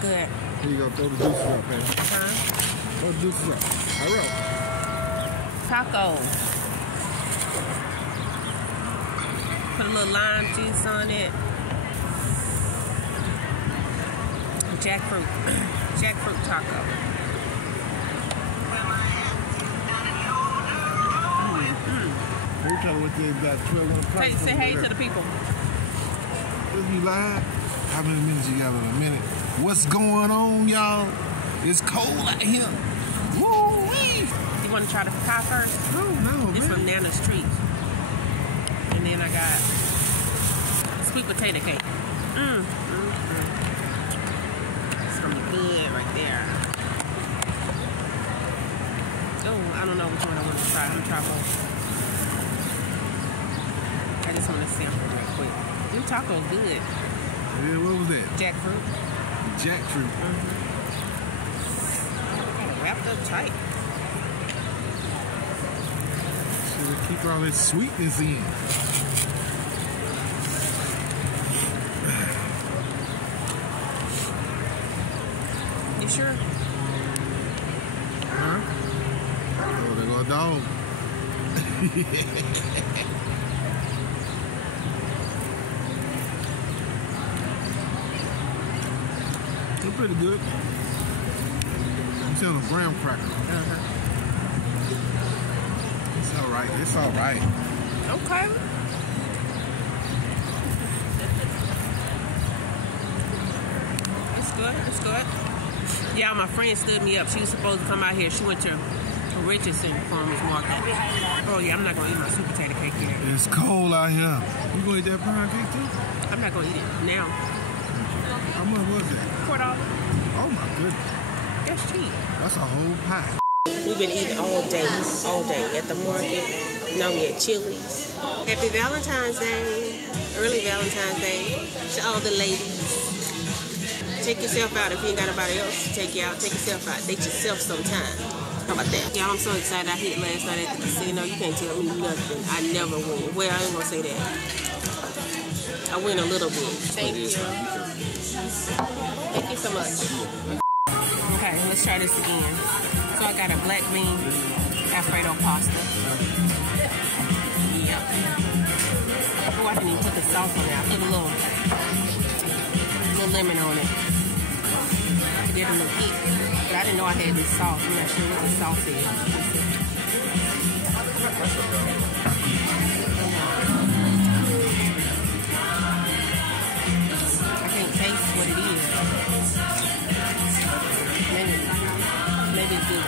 good. Here you go, throw the juices up, man. Throw the juices up. Hurry up. Taco. Put a little lime juice on it. Jackfruit. Jackfruit taco. They tell me what they got 12 on the price. Say hey to the people. Is you live? How many minutes you got in a minute? What's going on, y'all? It's cold out here. Woo-wee! You want to try the pie first? No, It's man. from Nana Street. And then I got sweet potato cake. It's gonna be good right there. Oh, I don't know which one I want to try. I'm gonna try both. I just want to sample real quick. Them tacos good. Yeah, what was that? Jackfruit. Jackfruit. Wrapped up tight. So they keep all this sweetness in. You sure? Huh? Oh, there go a dog. They're pretty good. I'm selling a graham cracker. It's all right. It's all right. Okay. It's good. It's good. Yeah, my friend stood me up. She was supposed to come out here. She went to Richardson Farmers Market. Oh yeah, I'm not gonna eat my sweet potato cake here. It's cold out here. You gonna eat that pound cake too? I'm not gonna eat it now. How much was it? $4. Oh my goodness. That's cheap. That's a whole pie. We've been eating all day at the market. Now we at Chili's. Happy Valentine's Day. Early Valentine's Day to all the ladies. Take yourself out if you ain't got nobody else to take you out. Take yourself out. Date yourself sometime. How about that? Y'all, I'm so excited. I hit last night at the casino. You can't tell me nothing. I never win. Well, I ain't gonna say that. I win a little bit. Thank you. Thank you so much. Okay, let's try this again. So I got a black bean Alfredo pasta. Yep. Oh, I didn't even put the sauce on it. I put a little lemon on it to get a little kick. But I didn't know I had this sauce. I'm not sure what the sauce is. I can't taste what it is. Maybe it's good.